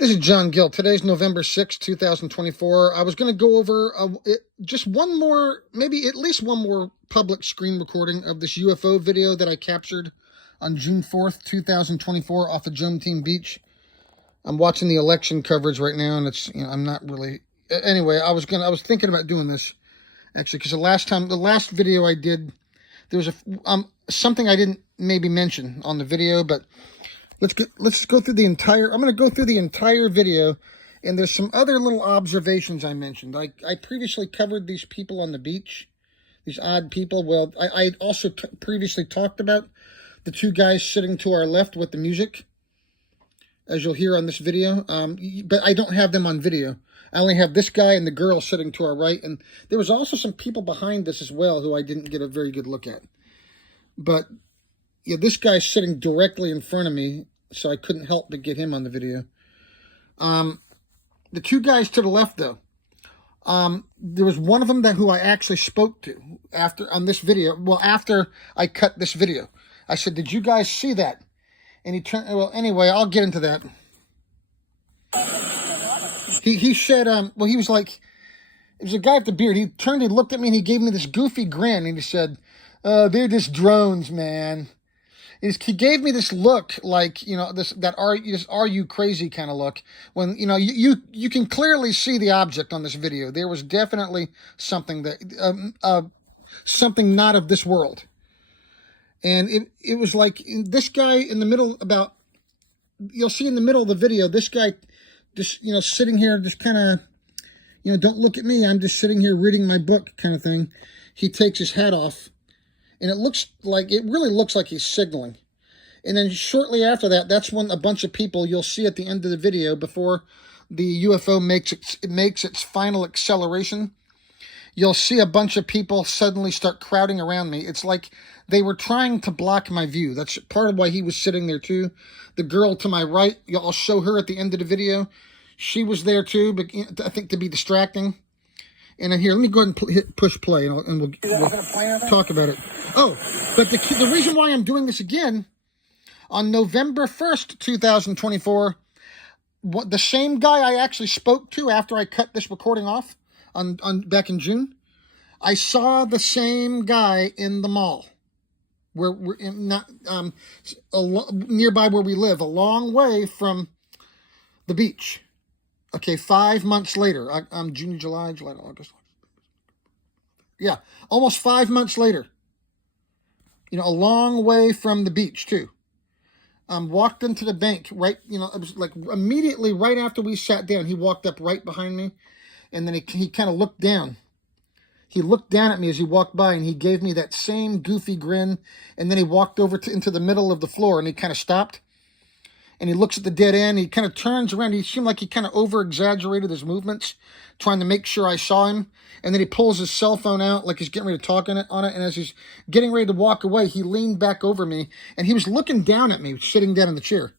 This is John Gill. Today's November 6, 2024. I was going to go over just one more, maybe at least one more public screen recording of this UFO video that I captured on June 4th, 2024 off of Joneteen Beach. I'm watching the election coverage right now, and it's, I'm not really, anyway, I was thinking about doing this, actually, because the last video I did, there was something I didn't maybe mention on the video, but let's go through the entire, I'm going to go through the entire video, and there's some other little observations I mentioned. I previously covered these people on the beach, these odd people. Well, I also previously talked about the two guys sitting to our left with the music, as you'll hear on this video, but I don't have them on video. I only have this guy and the girl sitting to our right, and there was also some people behind this as well who I didn't get a very good look at. But yeah, this guy's sitting directly in front of me, so I couldn't help but get him on the video. The two guys to the left, though, there was one of them who I actually spoke to on this video. Well, after I cut this video, I said, "Did you guys see that?" And he turned. Well, anyway, I'll get into that. He said, well, he was like, it was a guy with the beard. He turned, he looked at me, and he gave me this goofy grin, and he said, "They're just drones, man." He gave me this look, like, are you crazy kind of look, when you can clearly see the object on this video. There was definitely something that something not of this world, and it was like this guy in the middle. You'll see in the middle of the video, this guy just sitting here, just kind of don't look at me, I'm just sitting here reading my book kind of thing. He takes his hat off. And it really looks like he's signaling. And then shortly after that, that's when a bunch of people, you'll see at the end of the video, before the UFO makes its final acceleration, you'll see a bunch of people suddenly start crowding around me. It's like they were trying to block my view. That's part of why he was sitting there too. The girl to my right, I'll show her at the end of the video. She was there too, but I think to be distracting. And here, let me go ahead and hit push play, and we'll talk about it. Oh, but the reason why I'm doing this again, on November 1st, 2024, the same guy I actually spoke to after I cut this recording off on back in June, I saw the same guy in the mall, where we're nearby where we live, a long way from the beach. Okay, 5 months later, June, July, August. Yeah, almost 5 months later. A long way from the beach, too. Walked into the bank, right, it was like immediately right after we sat down, he walked up right behind me, and then he kind of looked down. He looked down at me as he walked by, and he gave me that same goofy grin, and then he walked over into the middle of the floor, and he kind of stopped. And he looks at the dead end. He kind of turns around. He seemed like he kind of over-exaggerated his movements, trying to make sure I saw him. And then he pulls his cell phone out like he's getting ready to talk on it. And as he's getting ready to walk away, he leaned back over me. And he was looking down at me, sitting down in the chair.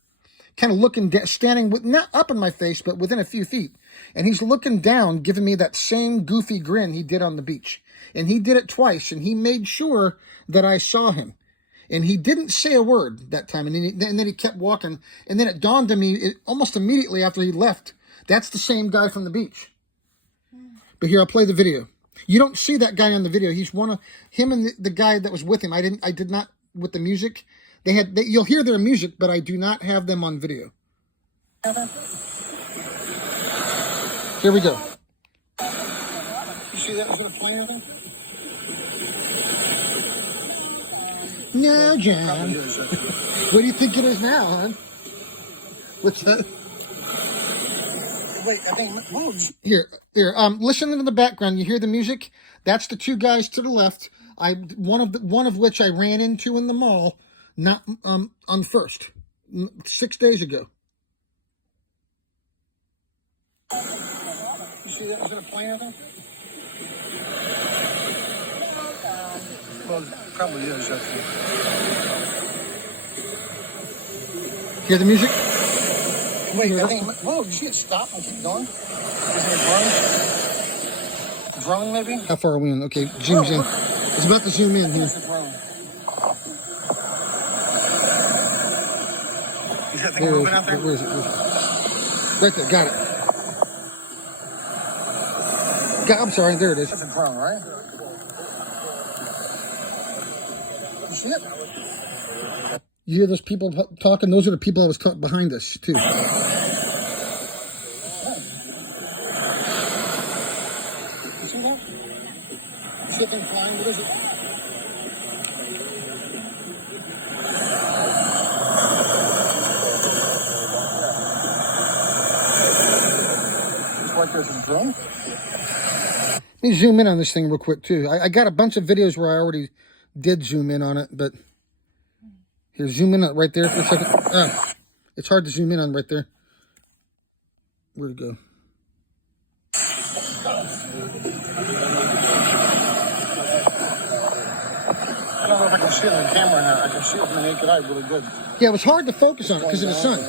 Kind of looking down, standing, not up in my face, but within a few feet. And he's looking down, giving me that same goofy grin he did on the beach. And he did it twice. And he made sure that I saw him. And he didn't say a word that time. And then he kept walking. And then it dawned on me almost immediately after he left, that's the same guy from the beach. But here, I'll play the video. You don't see that guy on the video. He's him and the guy that was with him. I did not, with the music. You'll hear their music, but I do not have them on video. Here we go. You see that? Is it a plane over? No, John. What do you think it is now, hon? What's that? Wait, I think it moves. Here. Listen to the background. You hear the music? That's the two guys to the left. One of which I ran into in the mall, not on First, 6 days ago. You see that? Is it a plane over? Well, probably is, actually. Hear the music? Wait, I think, whoa, did you see it stop and keep going? Is it a drone? Drone, maybe? How far are we in? Okay, zooms in. It's about to zoom in here. Is that thing moving out there? Where is it? Right there, got it. I'm sorry, there it is. That's a drone, right? You see it? You hear those people talking? Those are the people I was talking behind us, too. You see that? You see that thing flying? What is it? It's like there's a drone. Let me zoom in on this thing real quick, too. I got a bunch of videos where I already did zoom in on it, but here, zoom in right there for a second. Oh, it's hard to zoom in on right there. Where'd it go? I don't know if I can see it on camera or not. I can see it with my naked eye really good. Yeah, it was hard to focus on it because of the sun.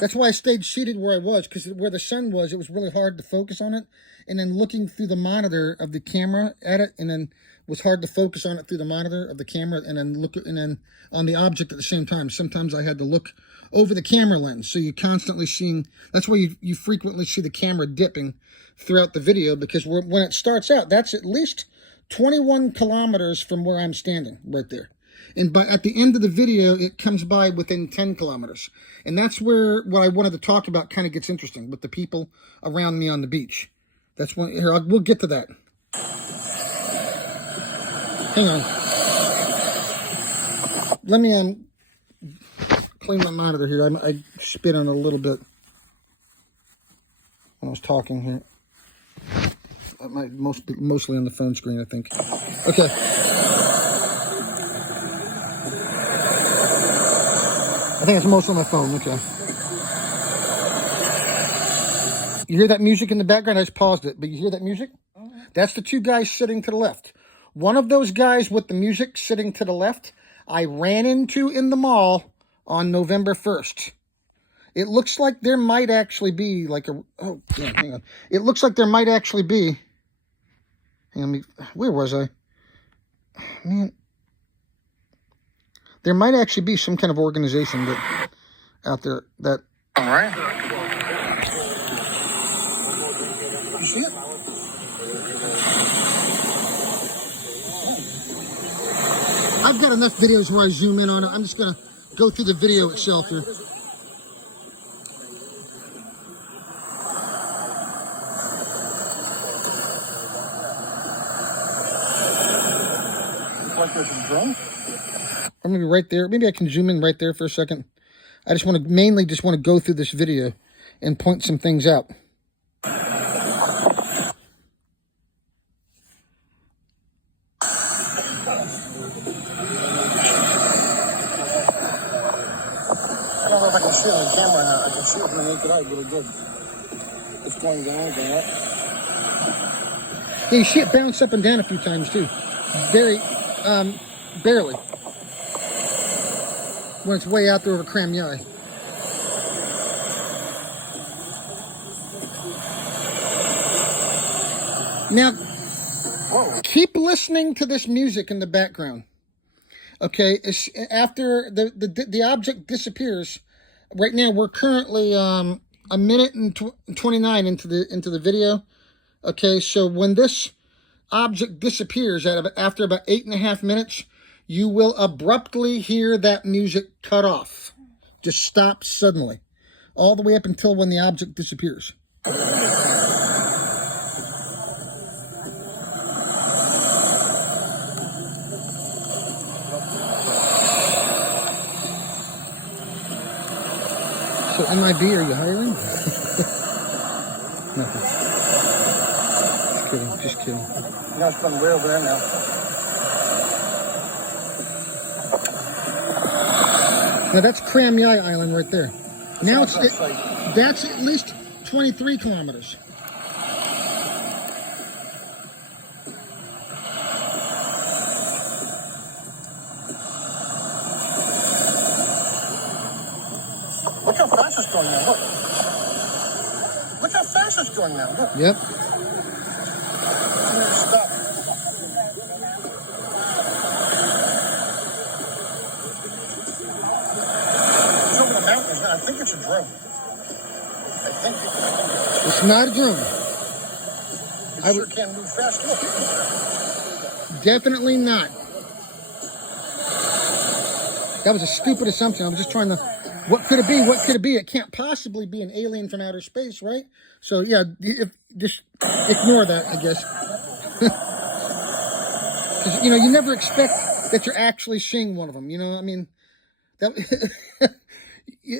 That's why I stayed seated where I was, because where the sun was, it was really hard to focus on it. And then looking through the monitor of the camera at it, and then it was hard to focus on it through the monitor of the camera, and then look and then on the object at the same time. Sometimes I had to look over the camera lens, so you're constantly seeing. That's why you frequently see the camera dipping throughout the video, because when it starts out, that's at least 21 kilometers from where I'm standing, right there. And at the end of the video, it comes by within 10 kilometers. And that's where what I wanted to talk about kind of gets interesting, with the people around me on the beach. That's when, here, we'll get to that. Hang on. Let me clean my monitor here. I spit on it a little bit when I was talking here. Mostly on the phone screen, I think. Okay. I think it's mostly on my phone. Okay. You hear that music in the background? I just paused it, but you hear that music? That's the two guys sitting to the left. One of those guys with the music sitting to the left, I ran into in the mall on November 1st. It looks like there might actually be like a... Oh, yeah, hang on. It looks like there might actually be... Hang on, where was I? Man. There might actually be some kind of organization that out there that... All right. You see it? I've got enough videos where I zoom in on it. I'm just going to go through the video itself here. Like there's a drone? Or maybe right there. Maybe I can zoom in right there for a second. I just want to mainly go through this video and point some things out. I don't know if I can see it on camera or not. I can see it with my naked eye really good. It's going down, going up. Yeah, you see it bounce up and down a few times too. Very, barely. When it's way out there over Kramyai. Now, keep listening to this music in the background. Okay, after the object disappears. Right now, we're currently a minute and 29 into the video. Okay, so when this object disappears after about 8.5 minutes, you will abruptly hear that music cut off. Just stop suddenly, all the way up until when the object disappears. So MIB, are you hiring? Nothing. Just kidding. You know, it's going way over there now. Now that's Kramyai Island right there. Now that's at least 23 kilometers. Look how fast it's going now. Look. Look how fast it's going now. Look. Yep. Stop. It's over the mountains now. I think it's a drone. think you can. It's not a drone. It sure can move fast. Look. Definitely not. That was a stupid assumption. I was just trying to, what could it be? What could it be? It can't possibly be an alien from outer space, right? So yeah, just ignore that, I guess. Because, you know, you never expect that you're actually seeing one of them. You know, I mean, that,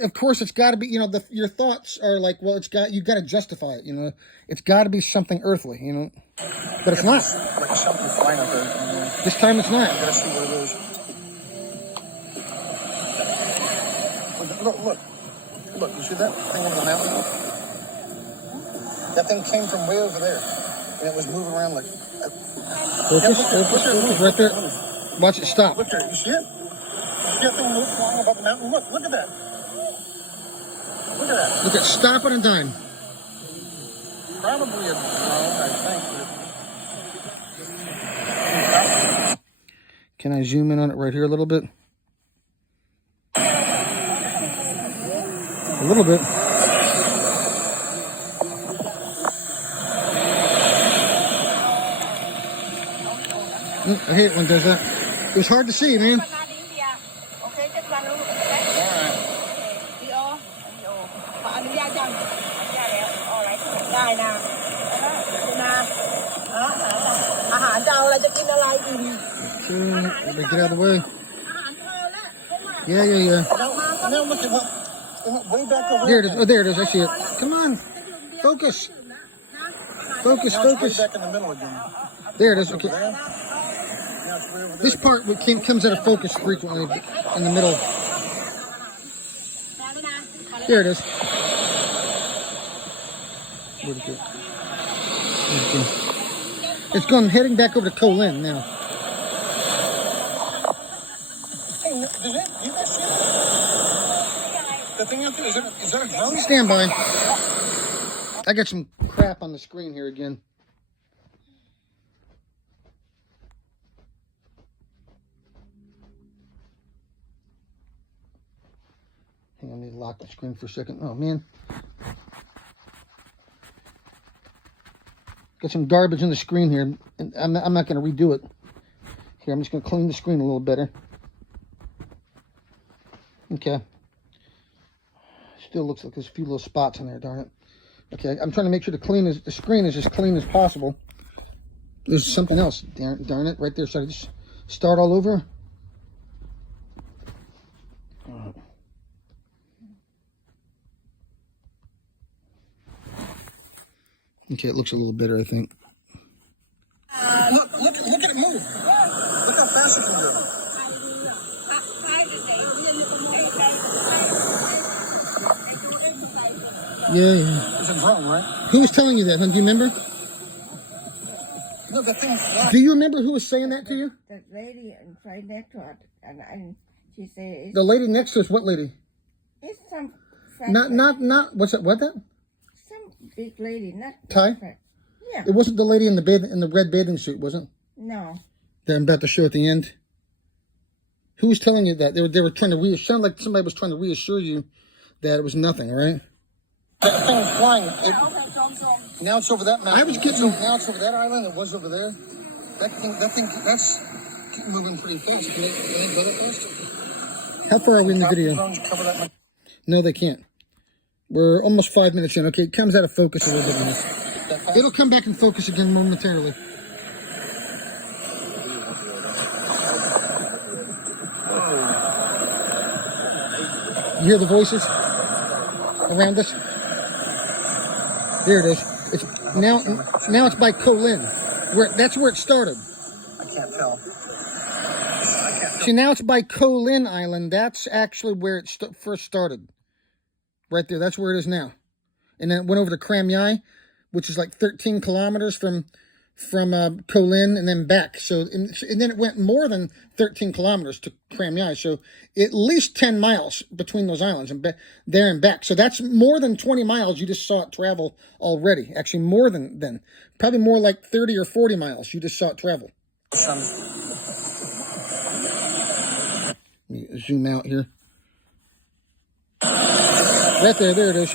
of course, it's got to be, you know, your thoughts are like, well, you got to justify it, you know. It's got to be something earthly, you know. But it's not. Like something flying up there. This time it's not. I gotta see what it is. Look. Look, you see that thing over the mountain? That thing came from way over there. And it was moving around like... Focus, right there. Watch it stop. Look there, you see it? You see that thing move flying above the mountain? Look at that. Look at that. Look at stop on a dime. Probably a drone, I think. Can I zoom in on it right here a little bit? A little bit. I hate it when it does that. It was hard to see, man. Okay, get out of the way. Yeah. Now look at what... Way back over there. It is. Oh, there it is. I see it. Come on. Focus. Focus. Now it's way back in the middle again. There it is. Okay. This part comes out of focus frequently in the middle. There it is. Where'd it go? It's gone heading back over to Colin now. Hey, you guys see it? The thing up there, is that a drone? Stand by. I got some crap on the screen here again. Hang on, I need to lock the screen for a second. Oh, man. Got some garbage on the screen here, and I'm not going to redo it. Here, I'm just going to clean the screen a little better. Okay. Still looks like there's a few little spots in there, darn it. Okay, I'm trying to make sure the screen is as clean as possible. There's something else, darn it, right there. Should I just start all over? Okay, it looks a little better, I think. Look at it move. Look how fast it can go. Yeah. It's a drone, right? Who was telling you that, huh? Do you remember? Look, that thing's flying. Do you remember who was saying that to you? The lady right next to her, and she said, The lady next to us, what lady? it's some... Not, what's that, what that? Some big lady, not... Ty? Yeah. It wasn't the lady in the red bathing suit, was it? No. That I'm about to show at the end. Who was telling you that? They were trying to sound like somebody was trying to reassure you that it was nothing, right? That thing was flying. Now it's over that mountain. I was getting... Now it's over that island. It was over there. That thing, that's moving pretty fast. Can they go that fast? How far are we in the video? Drones cover that much. No, they can't. We're almost 5 minutes in. Okay, it comes out of focus a little bit on this. It'll come back in focus again momentarily. You hear the voices around us? There it is. It's now it's by Colin. That's where it started. I can't tell. See, now it's by Colin Island. That's actually where it first started. Right there. That's where it is now. And then it went over to Cram Yai, which is like 13 kilometers from Colin and then back. So, and then it went more than 13 kilometers to Cram Yai. So at least 10 miles between those islands and there and back. So that's more than 20 miles you just saw it travel already. Actually, more than. Probably more like 30 or 40 miles you just saw it travel. Let me zoom out here. Right there it is.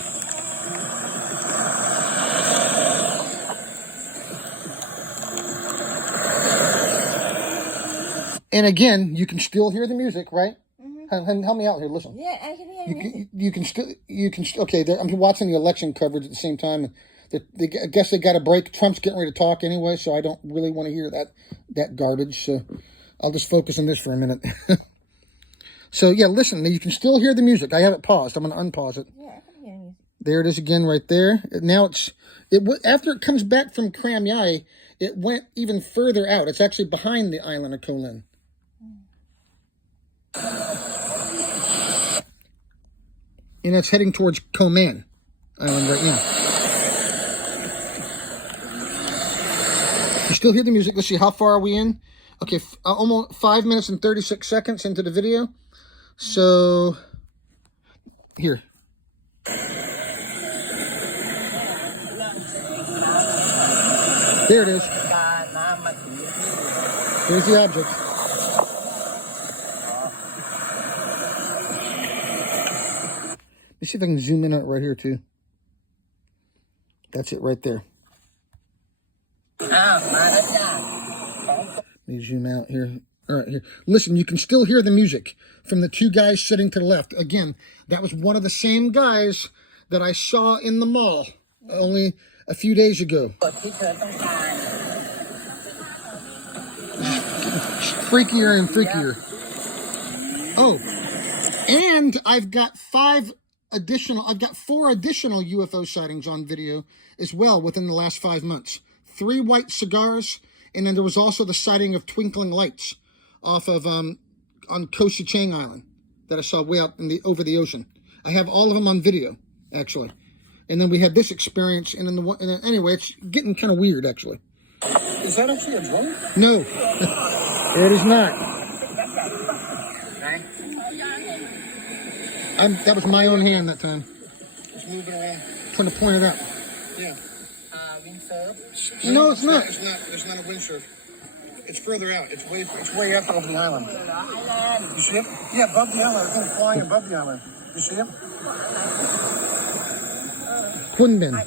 And again, you can still hear the music, right? Mm-hmm. Help me out here. Listen. Yeah, I can hear music. You can still. Okay, I'm watching the election coverage at the same time. I guess they got a break. Trump's getting ready to talk anyway, so I don't really want to hear that garbage. So I'll just focus on this for a minute. So yeah, listen. You can still hear the music. I have it paused. I'm going to unpause it. Yeah, I can hear music. There it is again, right there. Now after it comes back from Cram Yai, it went even further out. It's actually behind the island of Koh Lin. And it's heading towards Koh Man Island right now. You still hear the music. Let's see, how far are we in? Okay, almost 5 minutes and 36 seconds into the video. So, here. There it is. There's the object. Let's see if I can zoom in on it right here, too. That's it right there. Let me zoom out here. All right, here. Listen, you can still hear the music from the two guys sitting to the left. Again, that was one of the same guys that I saw in the mall only a few days ago. Freakier and freakier. Oh, and I've got four additional UFO sightings on video as well within the last 5 months. 3 white cigars, and then there was also the sighting of twinkling lights off of on Koh Chang Island that I saw way out over the ocean. I have all of them on video, actually. And then we had this experience, and then anyway, it's getting kind of weird, actually. Is that actually a drone? No, it is not. That was my own hand that time. It's moving around. Trying to point it out. Yeah. Windsurf? No, it's not. There's not a windsurf. It's further out. It's way up over the island. You see it? Yeah, above the island. It's flying above the island. You see it? Couldn't been. I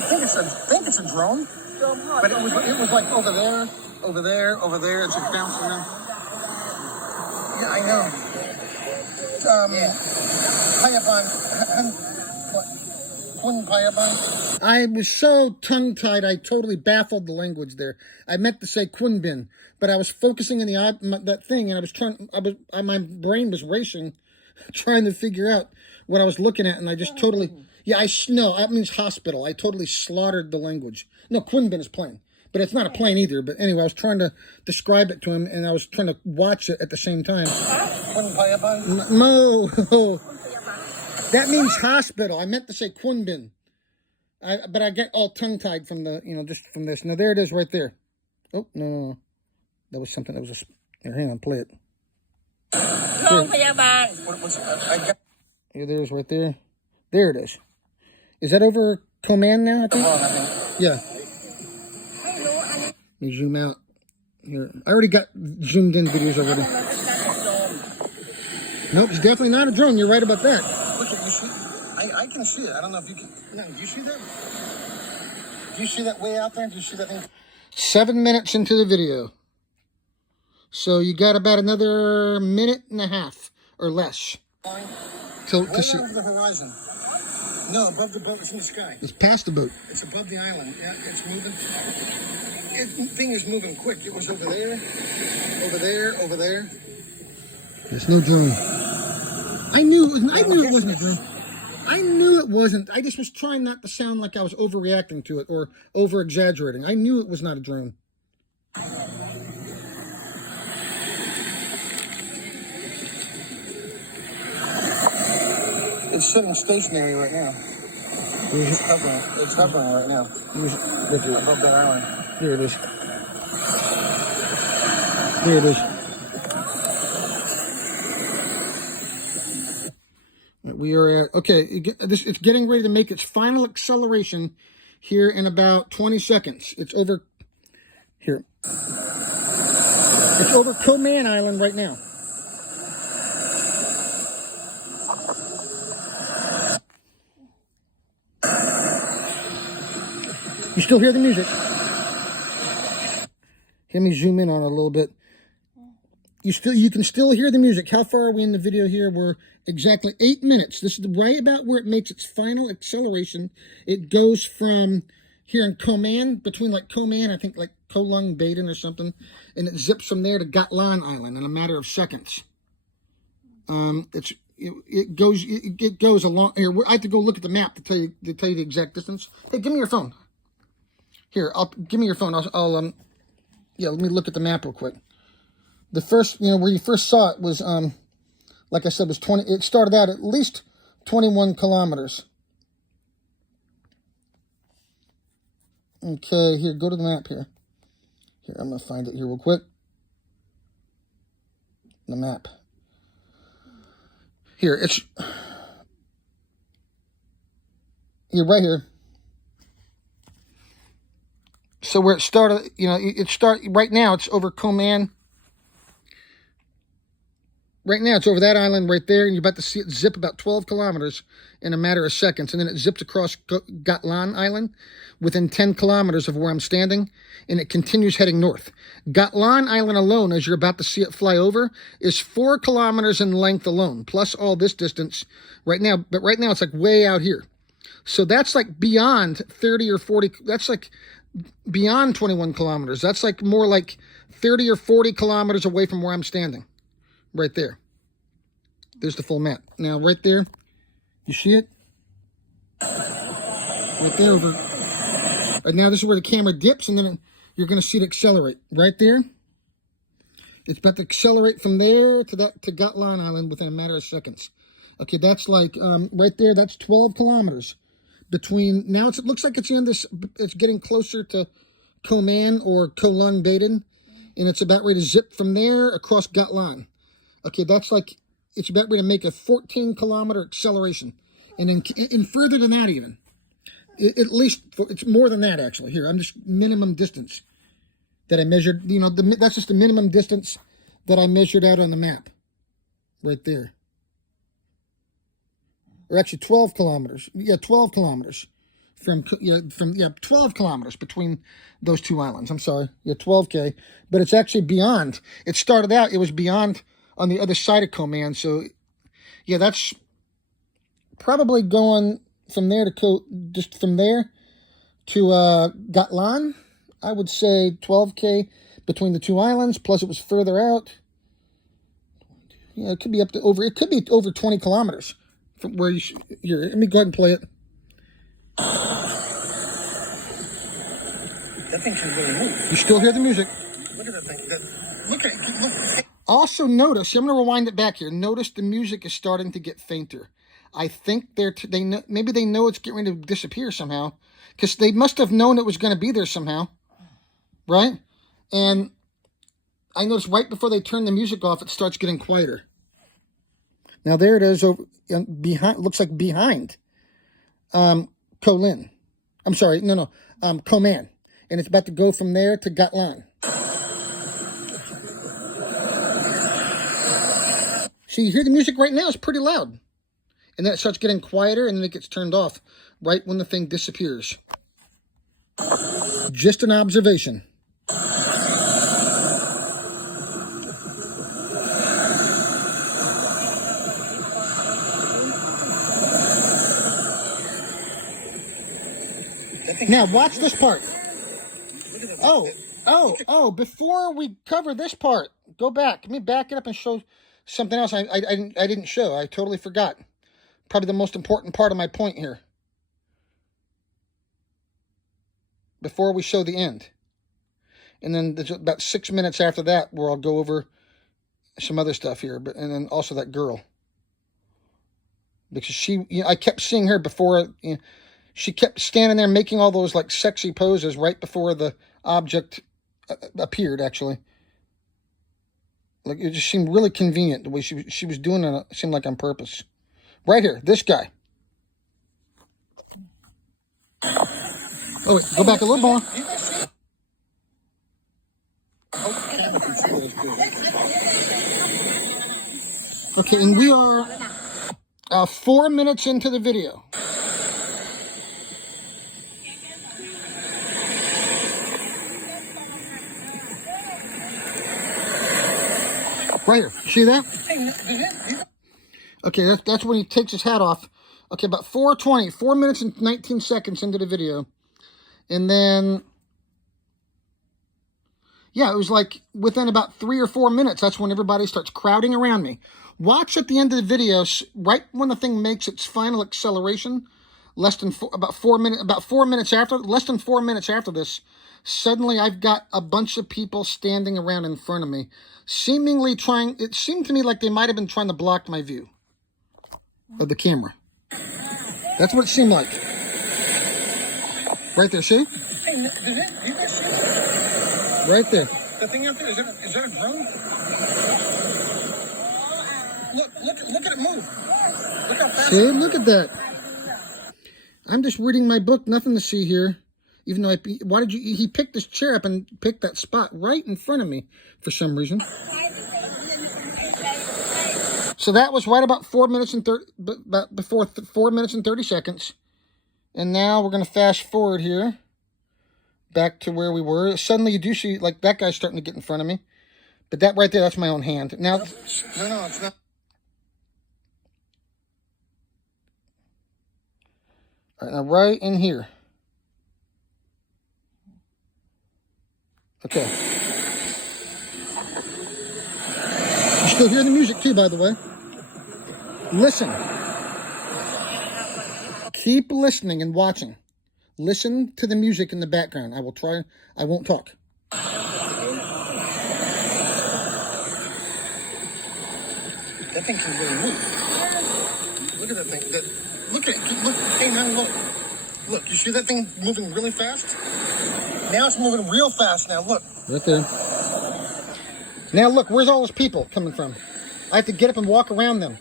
think it's a drone. But it was like over there. It's just bouncing around. Yeah, I know. I was so tongue-tied, I totally baffled the language there. I meant to say Kunbin, but I was focusing on that thing, and my brain was racing, trying to figure out what I was looking at, and I just totally, no, that means hospital. I totally slaughtered the language. No, Kunbin is plane, but it's not a plane either. But anyway, I was trying to describe it to him, and I was trying to watch it at the same time. No, that means hospital. I meant to say Kunbin. But I get all tongue-tied from just from this. Now, there it is right there. Oh, no. That was something that was here, hang on, play it. Here, there's right there. There it is. Is that over Command now, I think? Yeah. Let me zoom out here. I already got zoomed in videos already. Nope, it's definitely not a drone. You're right about that. Look at you see. I can see it. I don't know if you can. No, do you see that? Do you see that way out there? Do you see that thing? 7 minutes into the video. So you got about another minute and a half or less to see. Over the horizon. No, above the boat. It's in the sky. It's past the boat. It's above the island. Yeah, it's moving. The thing is moving quick. It was over there, over there. There's no drone. I knew it wasn't a drone. I knew it wasn't. I just was trying not to sound like I was overreacting to it or over-exaggerating. I knew it was not a drone. It's sitting stationary right now. It's hovering right now. Above that island. There it is. There it is. We are at, okay, it's getting ready to make its final acceleration here in about 20 seconds. It's over here. It's over Koh Man Island right now. You still hear the music? Let me zoom in on it a little bit. You can still hear the music. How far are we in the video here? We're exactly 8 minutes. This is right about where it makes its final acceleration. It goes from here in Koman, between like Koman, I think like Kolung Baden or something, and it zips from there to Gatlan Island in a matter of seconds. It goes along here. I have to go look at the map to tell you the exact distance. Hey, give me your phone. Here, give me your phone. Yeah, let me look at the map real quick. The first, where you first saw it was, like I said, was 20. It started out at least 21 kilometers. Okay, here, go to the map here. Here, I'm going to find it here real quick. The map. Here, it's here, right here. So where it started, right now it's over Koman. Right now it's over that island right there, and you're about to see it zip about 12 kilometers in a matter of seconds, and then it zips across Gatlan Island within 10 kilometers of where I'm standing, and it continues heading north. Gatlan Island alone, as you're about to see it fly over, is 4 kilometers in length alone, plus all this distance right now. But right now it's like way out here. So that's like beyond 30 or 40, that's like beyond 21 kilometers. That's like more like 30 or 40 kilometers away from where I'm standing. Right there. There's the full map. Now, right there, you see it? Right there. Right now, this is where the camera dips, and then you're going to see it accelerate. Right there. It's about to accelerate from there to Gatlan Island within a matter of seconds. Okay, that's like, right there, that's 12 kilometers. Between, now it looks like it's getting closer to Koman or Kolung Baden, and it's about ready to zip from there across Gatlan. Okay, that's like, it's about ready to make a 14-kilometer acceleration. And then further than that even. At least, it's more than that actually. Here, I'm just minimum distance that I measured. That's just the minimum distance that I measured out on the map. Right there. Or actually 12 kilometers. Yeah, 12 kilometers. 12 kilometers between those two islands. I'm sorry. Yeah, 12K. But it's actually beyond. It started out, it was beyond on the other side of Koman. So, yeah, that's probably going from there just from there to Gatlan. I would say 12K between the two islands, plus it was further out. Yeah, it could be it could be over 20 kilometers from where here, let me go ahead and play it. That thing can really move. You still hear the music. Look at that thing. Look. Also notice, I'm going to rewind it back here. Notice the music is starting to get fainter. I think maybe they know it's getting ready to disappear somehow, because they must have known it was going to be there somehow, right? And I noticed right before they turn the music off, it starts getting quieter. Now there it is over behind. Looks like behind Koman, and it's about to go from there to Gatlan. So you hear the music right now, it's pretty loud. And then it starts getting quieter, and then it gets turned off right when the thing disappears. Just an observation. Now watch this part. Oh, before we cover this part, go back. Let me back it up and show something else I didn't show. I totally forgot. Probably the most important part of my point here. Before we show the end. And then there's about 6 minutes after that where I'll go over some other stuff here. And then also that girl. Because I kept seeing her before. She kept standing there making all those like sexy poses right before the object appeared, actually. Like, it just seemed really convenient the way she was doing it. It seemed like on purpose. Right here, this guy. Oh, wait, go back a little more. Okay, and we are 4 minutes into the video. Right here. See that? Hey, Okay, that's when he takes his hat off. Okay, about 4:20, 4 minutes and 19 seconds into the video. And then, yeah, it was like within about 3 or 4 minutes, that's when everybody starts crowding around me. Watch at the end of the video, right when the thing makes its final acceleration, less than about 4 minutes after, less than 4 minutes after this, suddenly I've got a bunch of people standing around in front of me, seemingly trying, it seemed to me like they might have been trying to block my view of the camera. That's what it seemed like. Right there, see? hey, you guys see that? Right there. The thing out there, is that a drone? Look at it move. Look how fast. See, look at that. I'm just reading my book, nothing to see here. Even though he picked this chair up and picked that spot right in front of me for some reason. So that was right about 4 minutes and 30, before 4 minutes and 30 seconds. And now we're going to fast forward here back to where we were. Suddenly you do see, like, that guy's starting to get in front of me. But that right there, that's my own hand. Now, No, it's not. all right, now right in here. Okay. You still hear the music too, by the way. Listen. Keep listening and watching. Listen to the music in the background. I won't talk. That thing can really move. Look at that thing. Look at it. Look. Hey, man, look. Look, you see that thing moving really fast? Now it's moving real fast now. Look. Right there. Now look, where's all those people coming from? I have to get up and walk around them.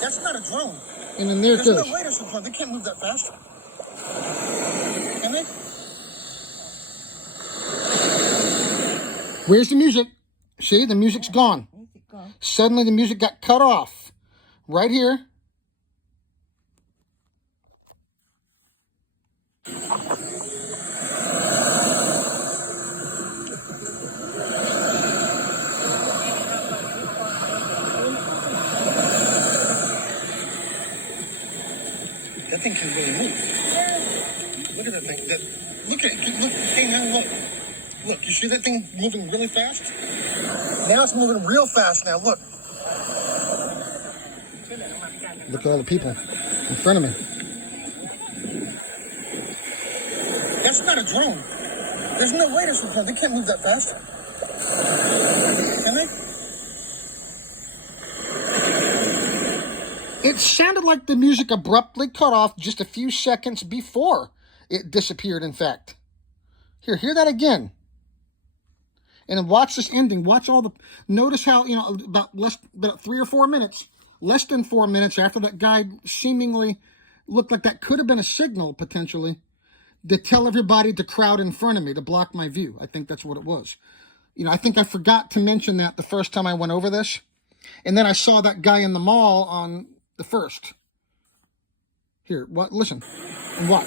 That's not a drone. And then there it There's goes. no way that's a drone. They can't move that fast. Can they? Where's the music? See, the music's gone. Where's it gone? Suddenly the music got cut off. Right here. That thing can really move. Look at that thing. Look at it. Look. Hey, man, look. Look, you see that thing moving really fast? Now it's moving real fast now. Look. Look at all the people in front of me. That's not a drone. There's no way that's a drone. They can't move that fast. Can they? It sounded like the music abruptly cut off just a few seconds before it disappeared, in fact. Here, hear that again. And then watch this ending. Watch all the... Notice how, about 3 or 4 minutes, less than 4 minutes after that guy seemingly looked like that could have been a signal, potentially, to tell everybody to crowd in front of me, to block my view. I think that's what it was. I think I forgot to mention that the first time I went over this. And then I saw that guy in the mall on the 1st. Here, listen and watch.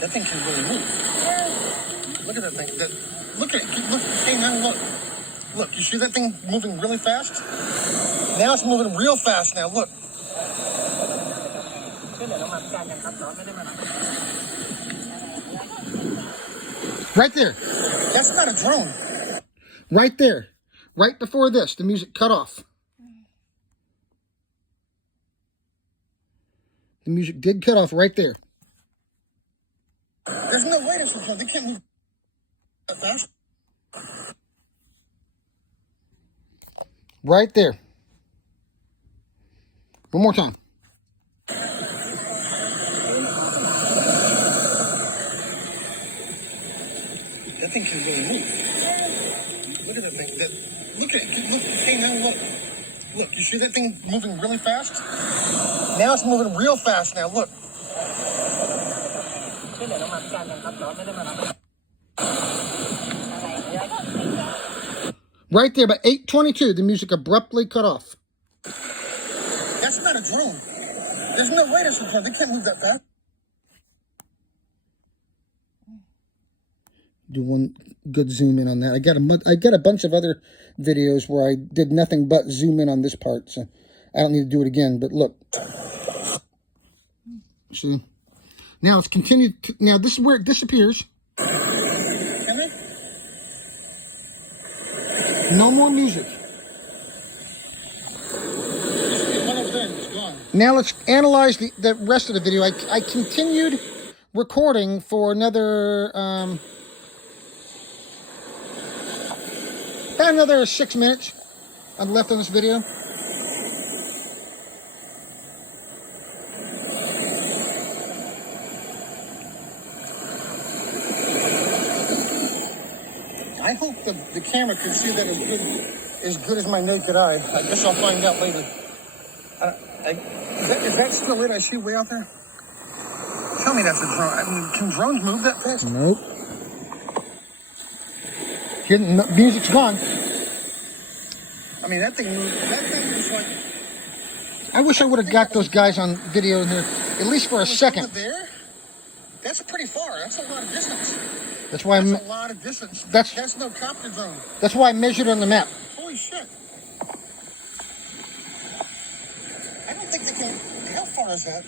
That thing can really move. Look at that thing. Look at it. Look. Hey, man, look. Look, you see that thing moving really fast? Now it's moving real fast now. Look. Right there. That's not a drone. Right there. Right before this, the music cut off. The music did cut off right there. There's no way that's a drone. They can't move that fast. Right there. One more time. That thing can really move. Look at that thing. Look at it. Look. Hey, man, look. Look, you see that thing moving really fast? Now it's moving real fast now. Look. Right there, but 8:22, the music abruptly cut off. That's not a drone. There's no way that's a drone. They can't move that fast. Do one good zoom in on that. I got a bunch of other videos where I did nothing but zoom in on this part, so I don't need to do it again. But look, see, now it's continued. Now this is where it disappears. No more music. Now let's analyze the rest of the video. I continued recording for another about another 6 minutes left on this video. I hope the camera can see that as good as my naked eye. I guess I'll find out later. Is that still it? I see way out there? Tell me that's a drone. I mean, can drones move that fast? Nope. Music's gone. I mean, that thing moved. That thing was like... I wish I would have got those guys on video in there, at least for a second. Over there? That's pretty far. That's a lot of distance. That's why That's a lot of distance. That's no copter drone. That's why I measured on the map. Holy shit. I don't think they can... How far is that?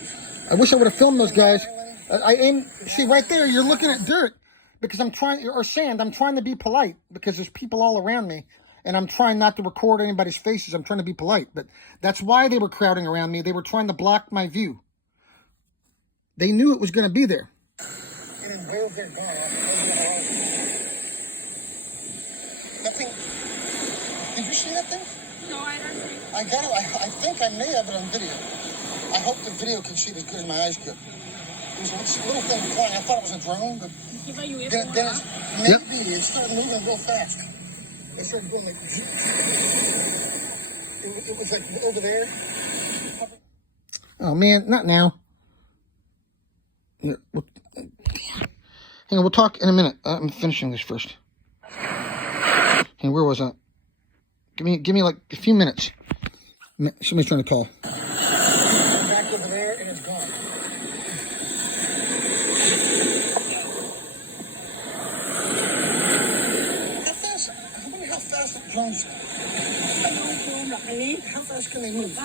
I wish I would have filmed those guys. I aim... See, right there, you're looking at dirt. Because I'm trying... Or sand. I'm trying to be polite. Because there's people all around me. And I'm trying not to record anybody's faces. I'm trying to be polite. But that's why they were crowding around me. They were trying to block my view. They knew it was going to be there. That thing... Did you see that thing? No, I don't think. I got it. I think I may have it on video. I hope the video can see it as good as my eyes could. It was a little thing flying. I thought it was a drone, but then it started moving real fast. It started going like... It was like over there. Oh, man, not now. Hang on, we'll talk in a minute. I'm finishing this first. Hey, where was I? Give me like a few minutes. Somebody's trying to call. Back over there and it's gone. How fast? I wonder how fast the drones. How fast can they move?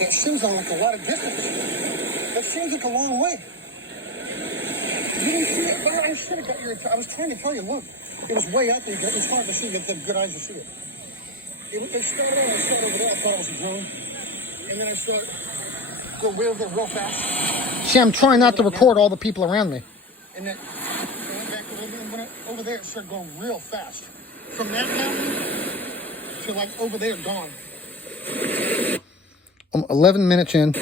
It seems like a lot of distance. That seems like a long way. You didn't see it? Well, I should have got your... I was trying to tell you, look. It was way out there. It was hard to see. You have to have good eyes to see it. It started out, I saw it over there. I thought it was a drone. And then I saw it go way over there real fast. See, I'm trying not to record all the people around me. And then it went back a little bit and went over there. It started going real fast. From that mountain to like over there, gone. I'm 11 minutes in.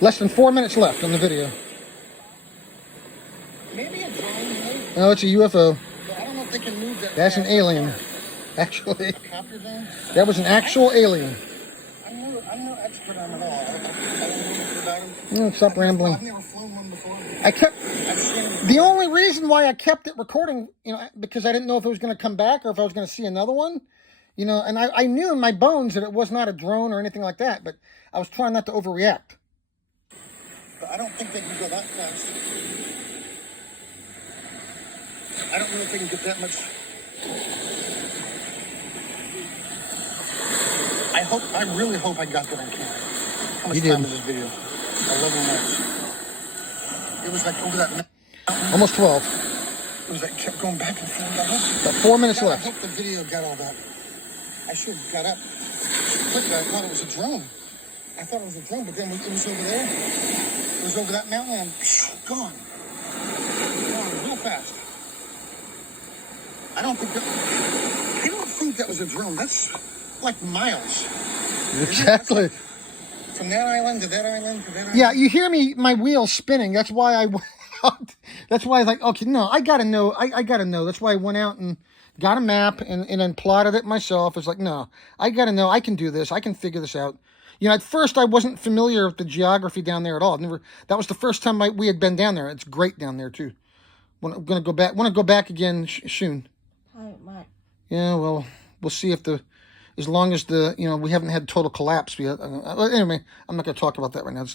Less than 4 minutes left on the video. Maybe a drone, maybe. No, it's a UFO. I don't know if they can move that. That's an alien. Actually, A copter drone? that was an actual alien. I'm no expert on it all. I don't know about them. Stop rambling. I've never flown one before. I've seen the only reason why I kept it recording, because I didn't know if it was going to come back or if I was going to see another one. And I knew in my bones that it was not a drone or anything like that, but I was trying not to overreact. But I don't think they can go that fast. I don't know if they can get that much. I really hope I got that on camera. How much You did. time is this video? 11 minutes. It was like over that mountain. Almost 12. It was like kept going back and forth. About 4 minutes I left. hope the video got all that. I should have got up quickly. I thought it was a drone. But then it was over there. It was over that mountain and gone. Gone real fast. I don't think that was a drone. That's like miles. Exactly. From that island to that island to that island. Yeah, you hear me, my wheels spinning. That's why I that's why I was like, okay, no, I gotta know. I gotta know. That's why I went out and got a map and then plotted it myself. It's like, no, I gotta know. I can do this. I can figure this out. You know, at first I wasn't familiar with the geography down there at all. That was the first time we had been down there. It's great down there too. I'm gonna go back. Want to go back again soon. How much? Yeah, well, we'll see if as long as we haven't had total collapse yet. Anyway, I'm not gonna talk about that right now.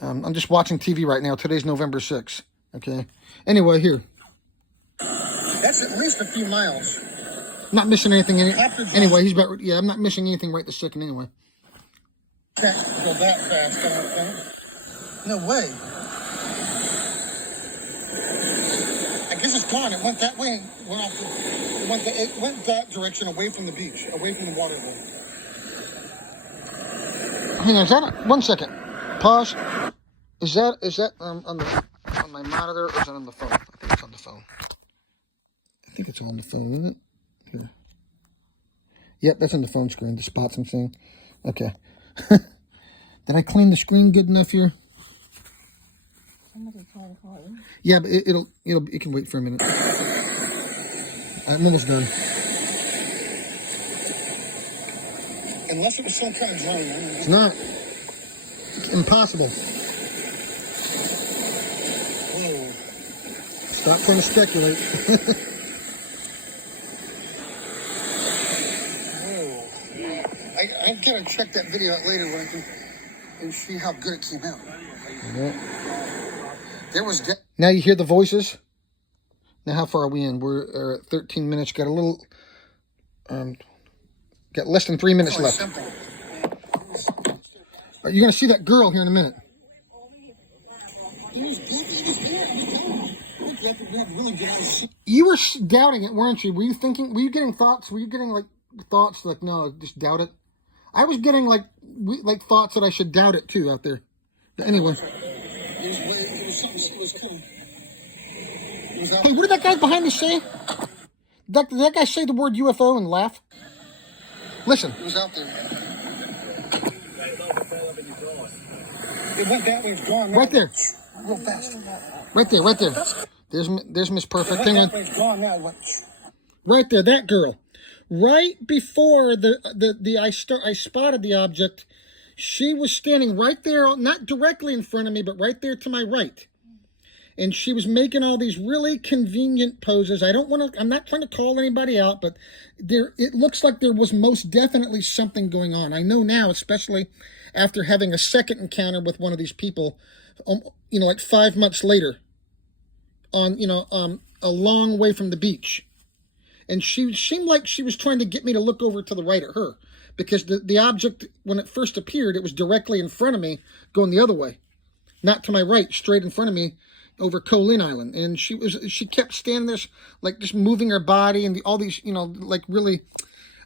I'm just watching TV right now. Today's November 6th. Okay. Anyway, here. That's at least a few miles. Not missing anything. Anyway, I'm not missing anything right this second anyway. Can't go that fast, I don't think. No way. I guess it's gone. It went that way. It went that direction, away from the beach, away from the water. Hang on, is that one second? Pause. Is that on my monitor, or is that on the phone? I think it's on the phone. I think it's on the phone, isn't it? Here. Yep, that's on the phone screen. The spots I'm seeing. Okay. Did I clean the screen good enough here? Somebody tried to call you. Yeah, but it can wait for a minute. I'm almost done. Unless it was some kind of drone. It's not. It's impossible. Whoa. Stop trying to speculate. I'm gonna check that video out later when I can and see how good it came out. Yeah. There was. Now you hear the voices. Now how far are we in? We're at 13 minutes. Got a little. Got less than 3 minutes left. You're gonna see that girl here in a minute. You were doubting it, weren't you? Were you thinking? Were you getting thoughts? Were you getting like thoughts like, no, just doubt it? I was getting like thoughts that I should doubt it too out there. But anyway. Hey, what did that guy behind me say? Did that guy say the word UFO and laugh? Listen. It was out there. It went that way. It's gone. Right there. Real fast. Right there. There's Miss Perfect. Hang on. It's gone now. It went. Right there, that girl. Right before I spotted the object, she was standing right there, not directly in front of me, but right there to my right. And she was making all these really convenient poses. I'm not trying to call anybody out, but it looks like there was most definitely something going on. I know now, especially after having a second encounter with one of these people, like 5 months later, a long way from the beach. And she seemed like she was trying to get me to look over to the right at her, because the object, when it first appeared, it was directly in front of me, going the other way, not to my right, straight in front of me, over Colin Island. And she kept standing there, like just moving her body and all these, like really.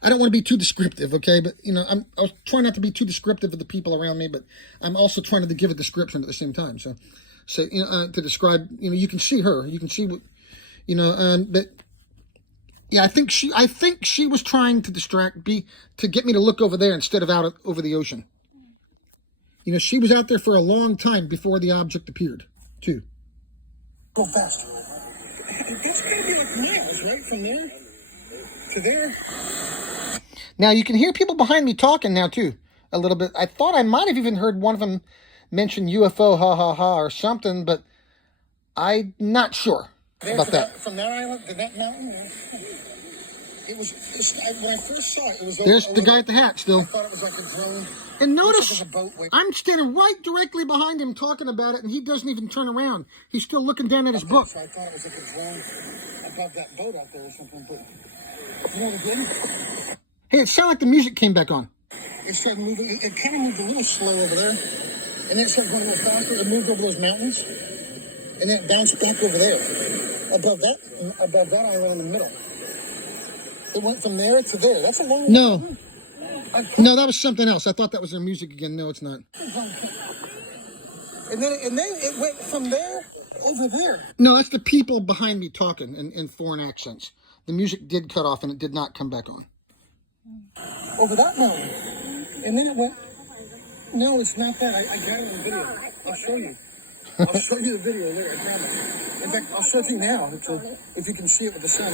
I don't want to be too descriptive, okay? But I was trying not to be too descriptive of the people around me, but I'm also trying to give a description at the same time. So to describe, you can see her, you can see what, but. Yeah, I think she was trying to to get me to look over there instead of out over the ocean. She was out there for a long time before the object appeared, too. Go faster. That's gotta be like miles, right? From there to there. Now you can hear people behind me talking now too, a little bit. I thought I might have even heard one of them mention UFO, ha ha ha, or something, but I'm not sure. About that. From that island to that mountain, when I first saw it, it was. There's the guy at the hat still. I thought it was like a drone. And notice, I'm standing right directly behind him talking about it, and he doesn't even turn around. He's still looking down at his book. So I thought it was like a drone above that boat out there or something. But you know what it did? Hey, it sounded like the music came back on. It started moving. It kind of moved a little slow over there, and then it started going a little faster. It moved over those mountains, and then it bounced back over there. Above that island in the middle. It went from there to there. That's a long No. No, that was something else. I thought that was their music again. No, it's not. And then it went from there over there. No, that's the people behind me talking in foreign accents. The music did cut off and it did not come back on. Over that mountain. And then it went. No, it's not that. I got it on video. I'll show you. I'll show you the video later. In fact, I'll show it to you now, if you can see it with the sun.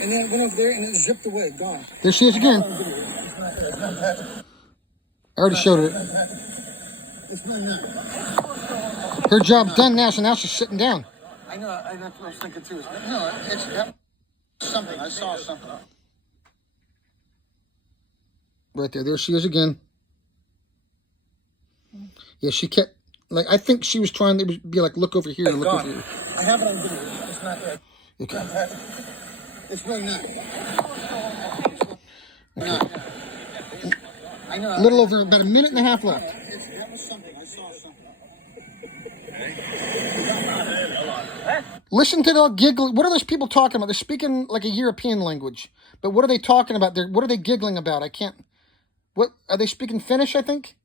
And then it went over there and it zipped away, gone. There she is again. It's not that. I already showed her. It's not now. Her job's done now, so now she's sitting down. I know. That's what I was thinking too. No, it's something. I saw something. Right there. There she is again. Yeah, she kept, like, I think she was trying to be like, look over here and look over here. I have it on video. It's not there. Okay. It's really not. Okay. I know. A little over about a minute and a half left. That was something. I saw something. Listen to the giggling. What are those people talking about? They're speaking like a European language. But what are they talking about? What are they giggling about? I can't. What are they speaking? Finnish, I think,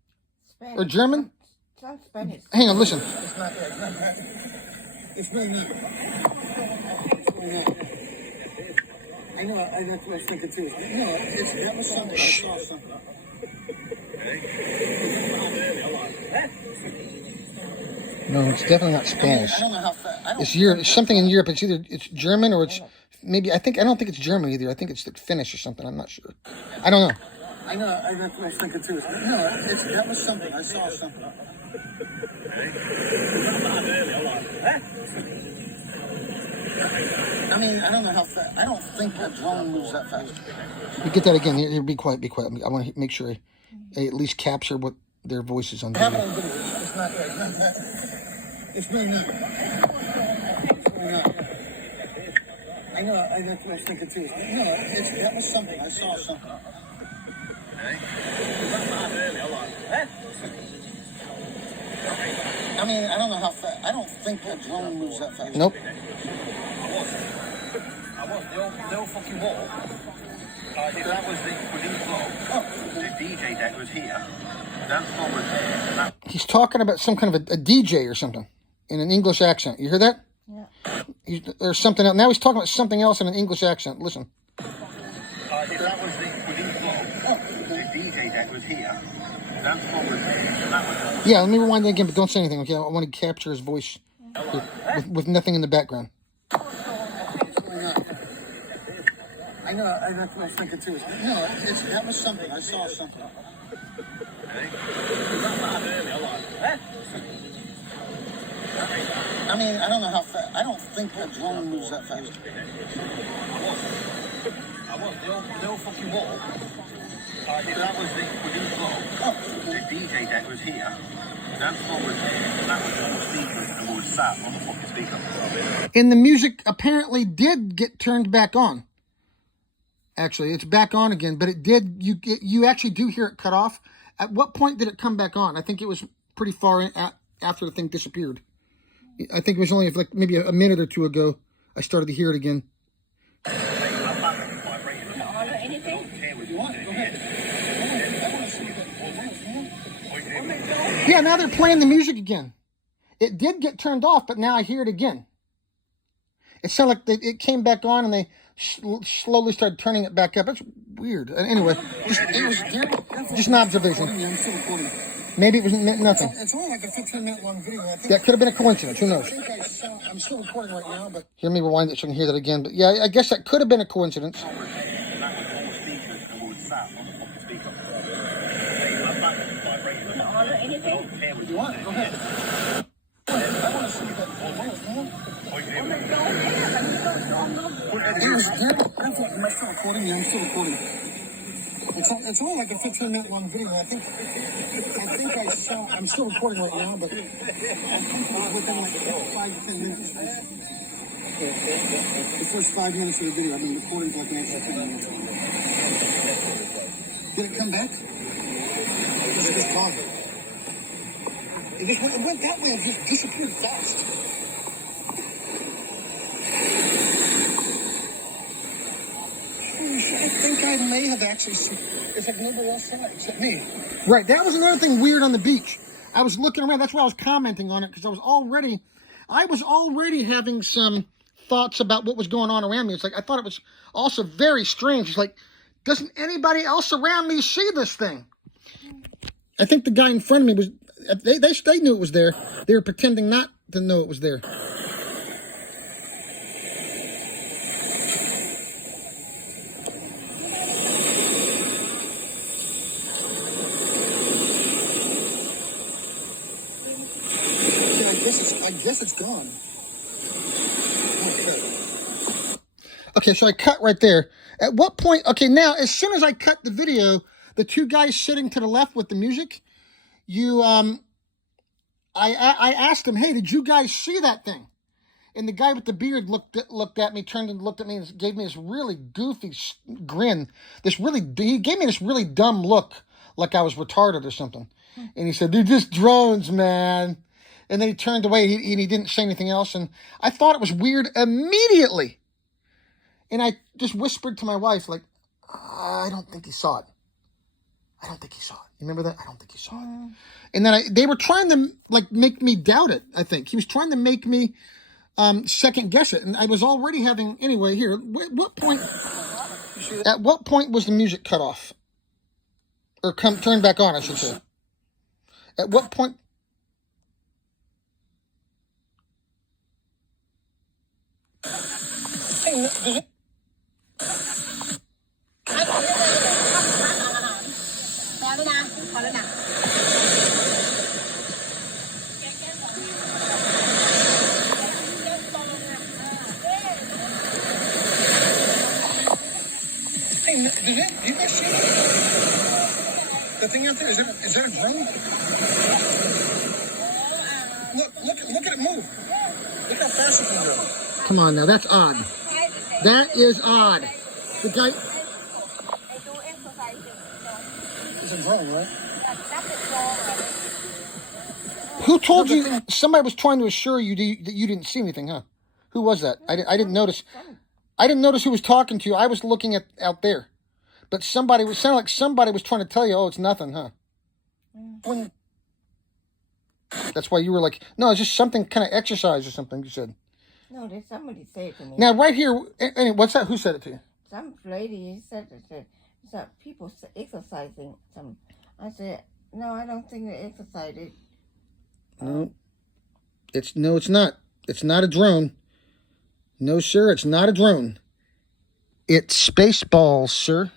Spanish. or German. Some Spanish. Hang on, listen. It's not there. It's really not. It's really not. I know. That's what I was thinking too. No, that was something. I saw something. No, it's definitely not Spanish. I don't know how fast. It's Europe. It's something in Europe. It's either German or it's maybe. I don't think it's German either. I think it's like Finnish or something. I'm not sure. I don't know. I know. That's what I was thinking too. No, that was something. I saw something. I mean, I don't know how fast. I don't think a drone moves that fast. You get that again. Here, be quiet. Be quiet. I want to make sure I at least capture what their voices on I have it video. on video. It's not there. It's really not. It's really not. I know. That's what I was thinking too. No, that was something. I saw something. I mean, I don't know how fast. I don't think a drone moves that fast. Nope. The old fucking wall. That was the floor. The DJ deck was here. That floor was there. That He's talking about some kind of a DJ or something in an English accent. You hear that? Yeah. Or something else. Now he's talking about something else in an English accent. Listen. that was the floor. The DJ deck was here. That floor was there. That was Yeah, let me rewind that again, but don't say anything, okay? I want to capture his voice here, with nothing in the background. I know. That's what I was thinking too. No, that was something. I saw something. I mean, I don't know how fast. I don't think a drone moves that fast. the old fucking wall. That was the floor. The DJ deck was here. That floor was there. That was all speakers and we were sat on the fucking speaker. And the music apparently did get turned back on. Actually, it's back on again, but it did. You actually do hear it cut off. At what point did it come back on? I think it was pretty far in, after the thing disappeared. I think it was only like maybe a minute or two ago I started to hear it again. Yeah, now they're playing the music again. It did get turned off, but now I hear it again. It sounded like it came back on and they slowly started turning it back up. It's weird. Anyway, just an observation. I'm still recording. Maybe it was nothing. It's only like a 15-minute long video. I think, That could have been a coincidence. Who knows? I think I'm still recording right now, but Hear me rewind it so I can hear that again. But yeah, I guess that could have been a coincidence. you want it? Go ahead. I want to see that. I'm still recording. Yeah, I'm still recording. It's only like a 15-minute long video. I think I'm still recording right now, but I think within like 5 to 10 minutes. The first 5 minutes of the video, I've been recording for like an extra 10 minutes. Did it come back? It just gone. It went that way. It just disappeared fast. I think I may have actually seen. It's like nobody else saw it except me. Right, that was another thing weird on the beach. I was looking around. That's why I was commenting on it, because I was already having some thoughts about what was going on around me. It's like I thought it was also very strange. It's like, doesn't anybody else around me see this thing? I think the guy in front of me was. They knew it was there. They were pretending not to know it was there. guess it's gone. Okay, so I cut right there. At what point? Okay, now as soon as I cut the video, the two guys sitting to the left with the music, I asked him, "Hey, did you guys see that thing?" And the guy with the beard looked at me, turned and looked at me, and gave me this really goofy grin. He gave me this really dumb look, like I was retarded or something. And he said, "They're just drones, man." And then he turned away, and he didn't say anything else. And I thought it was weird immediately. And I just whispered to my wife, like, "I don't think he saw it. I don't think he saw it." You remember that? I don't think he saw it. And then they were trying to like make me doubt it. I think he was trying to make me second guess it, and I was already having anyway. Here, what point? At what point was the music cut off, or turned back on? I should say. At what point? Hey, do you guys see the thing out there? Is that a drone? Look at it move. Look how fast it can go. Come on now, that's odd. That is odd. The guy. It's a drone, right? Who told you? Somebody was trying to assure you that you didn't see anything, huh? Who was that? I didn't notice. I didn't notice who was talking to you. I was looking out there, but sounded like somebody was trying to tell you, "Oh, it's nothing, huh?" That's why you were like, "No, it's just something kind of exercise or something." You said. No, there's somebody said to me. Now, right here, and what's that? Who said it to you? Some lady said people exercising. I said, no, I don't think they're exercising. No, it's not. It's not a drone. No, sir, it's not a drone. It's Spaceballs, sir.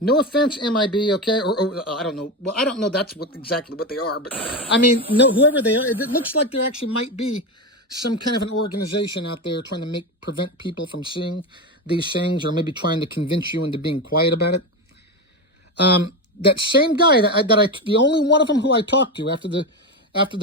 No offense, MIB, okay? Or I don't know. Well, I don't know that's exactly what they are, but I mean, no, whoever they are, it looks like there actually might be some kind of an organization out there trying to prevent people from seeing these things, or maybe trying to convince you into being quiet about it. That same guy the only one of them who I talked to after the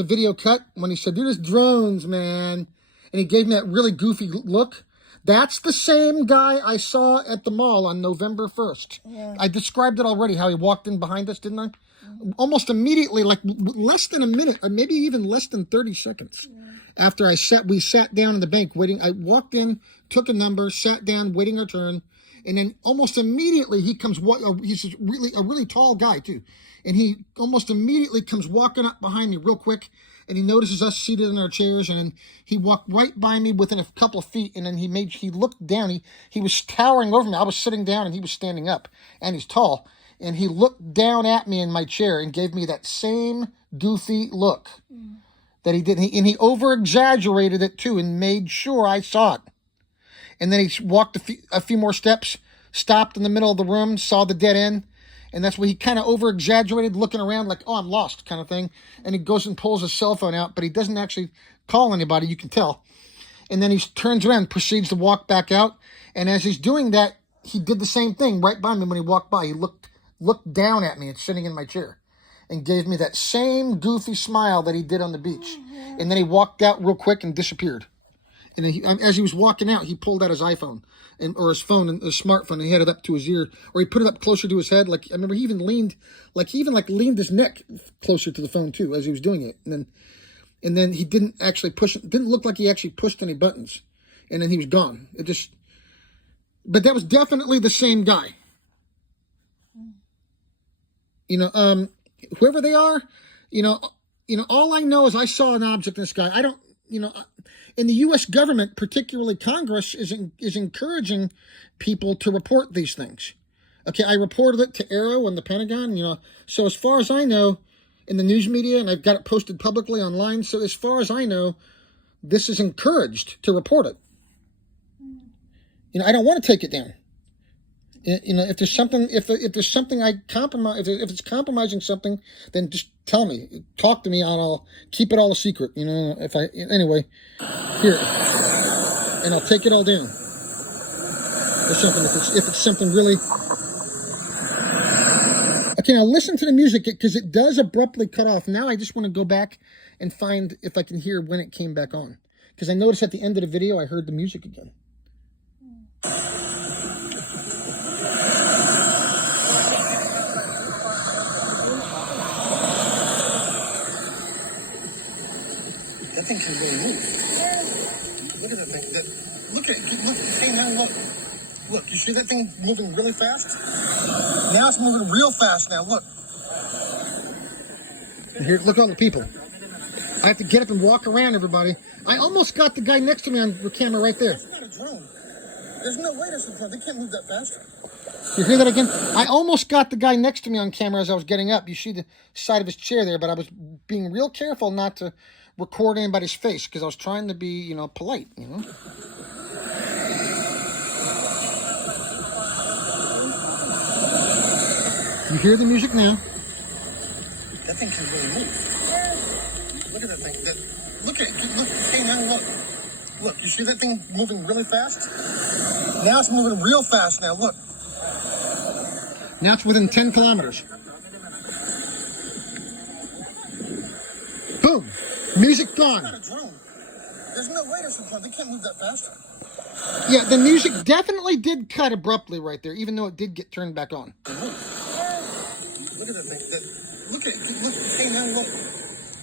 video cut, when he said, "Dude, it's drones, man," and he gave me that really goofy look. That's the same guy I saw at the mall on November 1st. Yeah. I described it already, how he walked in behind us, didn't I? Mm-hmm. Almost immediately, like less than a minute, or maybe even less than 30 seconds. Yeah. After we sat down in the bank waiting. I walked in, took a number, sat down, waiting our turn. And then almost immediately he's a really tall guy too. And he almost immediately comes walking up behind me real quick, and he notices us seated in our chairs, and then he walked right by me within a couple of feet, and then he looked down. He was towering over me. I was sitting down and he was standing up, and he's tall. And he looked down at me in my chair and gave me that same goofy look that he did. And he over-exaggerated it too and made sure I saw it. And then he walked a few more steps, stopped in the middle of the room, saw the dead end. And that's where he kind of over-exaggerated, looking around like, "Oh, I'm lost," kind of thing. And he goes and pulls his cell phone out, but he doesn't actually call anybody, you can tell. And then he turns around and proceeds to walk back out. And as he's doing that, he did the same thing right by me when he walked by. He looked down at me and sitting in my chair and gave me that same goofy smile that he did on the beach. Mm-hmm. And then he walked out real quick and disappeared. And then as he was walking out, he pulled out his iPhone or his phone and his smartphone, and he had it up to his ear, or he put it up closer to his head. Like I remember, he even leaned his neck closer to the phone too as he was doing it. And then he didn't actually push. It didn't look like he actually pushed any buttons. And then he was gone. But that was definitely the same guy. Whoever they are, all I know is I saw an object in the sky. I don't. In the U.S. government, particularly Congress, is encouraging people to report these things. Okay, I reported it to Arrow and the Pentagon, So as far as I know, in the news media, and I've got it posted publicly online, so as far as I know, this is encouraged to report it. I don't want to take it down. You know, if there's something, if there's something I compromise, if it's compromising something, then just tell me, talk to me, and I'll keep it all a secret. You know, anyway, here, and I'll take it all down. Or something if it's something really. Okay, now listen to the music because it does abruptly cut off. Now I just want to go back and find if I can hear when it came back on, because I noticed at the end of the video I heard the music again. That thing can really move. Look at that thing. Look at it. Look. Hey, now look. Look, you see that thing moving really fast? Now it's moving real fast now. Look. Here, look at all the people. I have to get up and walk around, everybody. I almost got the guy next to me on the camera right there. That's not a drone. There's no way that's a drone. They can't move that fast. You hear that again? I almost got the guy next to me on camera as I was getting up. You see the side of his chair there, but I was being real careful not to record anybody's face because I was trying to be, you know, polite, you know? You hear the music now? That thing can really move. Look at that thing. Look at it. Look. Hey, now look. Look, you see that thing moving really fast? Now it's moving real fast now. Look. Now it's within 10 kilometers. Boom. Music gone. That's not a drone. There's no way that's a drone. They can't move that fast. Yeah, the music definitely did cut abruptly right there, even though it did get turned back on. Look at that thing. Look at it. Look. Hey, now look.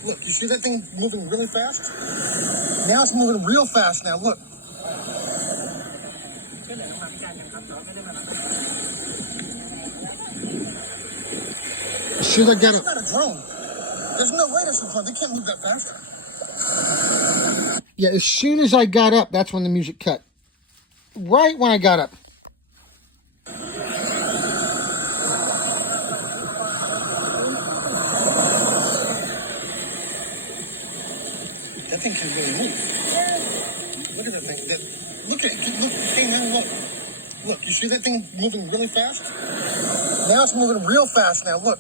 Look, you see that thing moving really fast? Now it's moving real fast now. Look. As soon as I got That's it. not a drone. There's no way that's a drone. They can't move that fast. Yeah, as soon as I got up, that's when the music cut. Right when I got up. That thing can really move. Look at that thing. Look at it. Look. Hey, now look. Look, you see that thing moving really fast? Now it's moving real fast now. Look.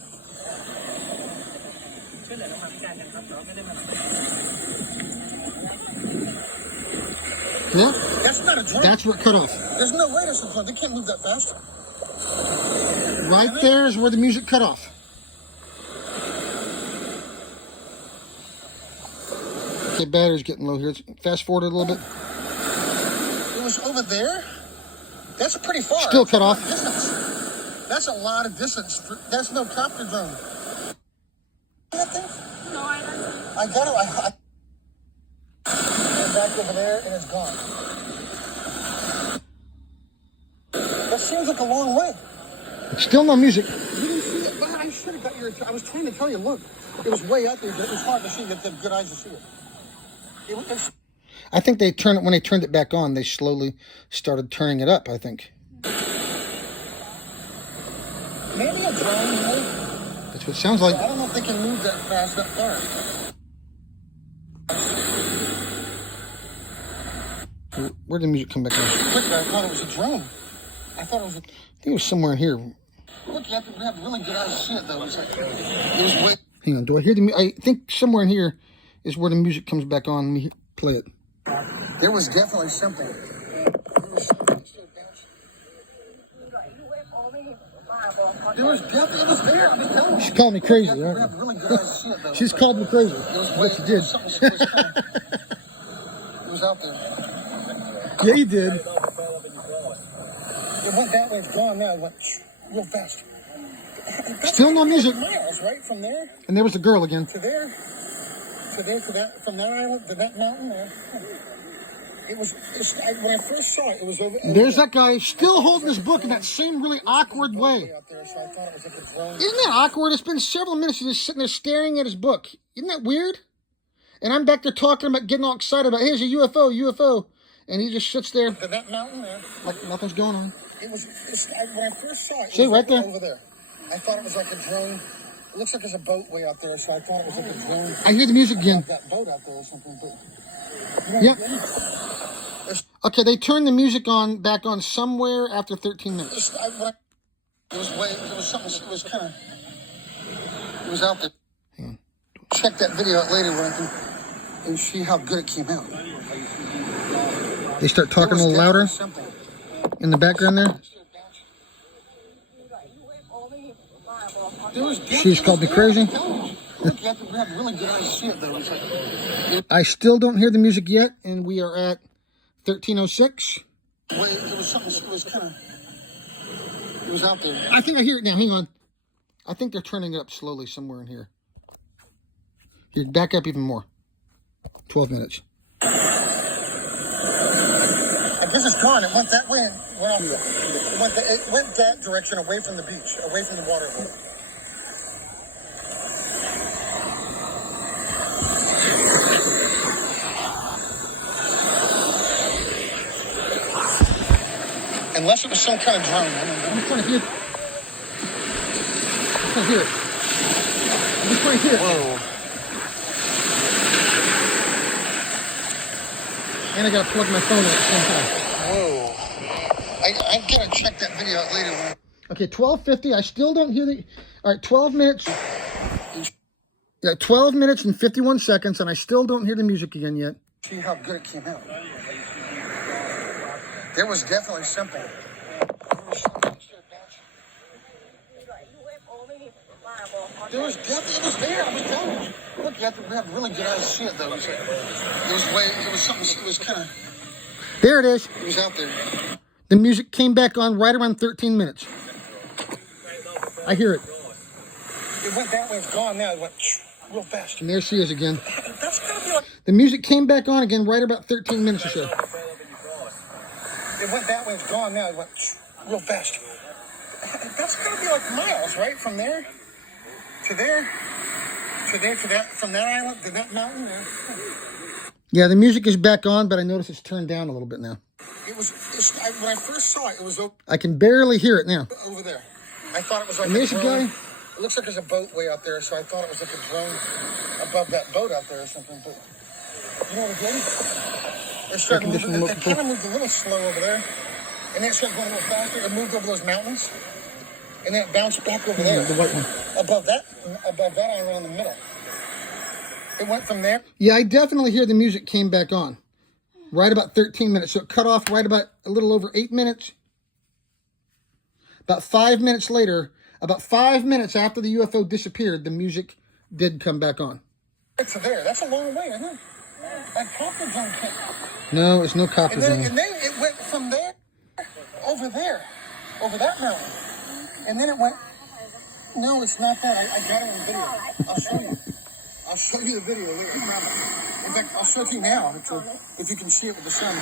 Yeah? That's not a drone. That's what cut off. There's no way that's a drone. They can't move that fast. Right there is where the music cut off. Okay, battery's getting low here. Let's fast forward a little bit. It was over there. That's pretty far. Still cut off. Distance. That's a lot of distance. That's no copter drone. That thing? No, I don't. I got it. And back over there, and it's gone. That seems like a long way. Still no music. You didn't see it, but I should have got your. I was trying to tell you. Look, it was way out there. But it was hard to see. You have to have good eyes to see it. I think they turned it when they turned it back on. They slowly started turning it up. I think. Maybe a drone. Maybe. That's what it sounds like. I don't know if they can move that fast, that far. Where did the music come back on? Quick, I thought it was a drone. I thought it was. I think it was somewhere here. Look, you have to have really good eyes to see it, though. It was way. Hang on. Do I hear the? I think somewhere in here is where the music comes back on. Let me play it. There was definitely something. There was definitely. It was there. I'm just telling you. She called me crazy, You right? have really good eyes to see it, though. She's called me crazy. It was What you did. Something was coming. It was out there. Yeah, you did. It went that way. It's gone now. It went real fast. Still no music. Miles, right? From there And there was the girl again. to there, to there, to that, from that island to that mountain there. When I first saw it, it was over. There's that guy still holding his book in that same really awkward way. Out there, so I thought it was like a drone. Isn't that awkward? It's been several minutes. He's just sitting there staring at his book. Isn't that weird? And I'm back there talking about getting all excited about, hey, there's a UFO, UFO. And he just sits there To that mountain there. like nothing's going on. When I first saw it, See, was right there. over there. I thought it was like a drone. It looks like there's a boat way out there, so I thought it was like a drone. I hear the music again. That boat out there or something. But Yep. Okay, they turned the music on back on somewhere after 13 minutes. It was something. It was kind of. It was out there. Hang on. Check that video out later when I can and see how good it came out. They start talking a little louder in the background there. She's called me crazy. Look, you have to have really good eyes to see it, though. It's like, I still don't hear the music yet, and we are at 13:06. it was something. It was kind of. It was out there. I think I hear it now. Hang on. I think they're turning it up slowly somewhere in here. Here, back up even more. 12 minutes. I guess it's gone. It went that way and went off. It went that direction, away from the beach, away from the water. Unless it was some kind of drone. I don't know. I'm just trying to hear it. I'm just trying to hear it. Whoa. And I gotta plug my phone in at the same time. Whoa. I'm gonna check that video out later. Okay, 12:50. I still don't hear the. All right, 12 minutes. Yeah, 12 minutes and 51 seconds, and I still don't hear the music again yet. See how good it came out. There was definitely something. There was definitely, it was there. I was telling you. Look, you have to have really good eyes to see it, though. It was something, it was kind of, There it is. it was out there. The music came back on right around 13 minutes. I hear it. It went that way, it's gone now. It went real fast. And there she is again. That's gotta be like, The music came back on again right about 13 minutes or so. it went that way, it's gone now. It went real fast. That's gotta be like miles, right? From there to there to there to that, from that island to that mountain. Yeah, the music is back on, but I notice it's turned down a little bit now. When I first saw it, it was I can barely hear it now. over there. I thought it was like And there's a drone. guy. It looks like there's a boat way out there, so I thought it was like a drone above that boat out there or something. But you know what it did? It started moving. It kind of moved a little slow over there, and then it started going a little faster. It moved over those mountains, and then it bounced back over there. The white one. Above that island in the middle. It went from there. Yeah, I definitely hear the music came back on. Right about 13 minutes. So it cut off right about a little over 8 minutes. About 5 minutes later, about 5 minutes after the UFO disappeared, the music did come back on. It's there. That's a long way, isn't it? Like copper zone. No, it's no copper And zone. then it went from there over there, over that mountain, and then it went. No, it's not that. I got it on video. I'll show you. I'll show you the video later. In fact, I'll show it to you now if you can see it with the sun.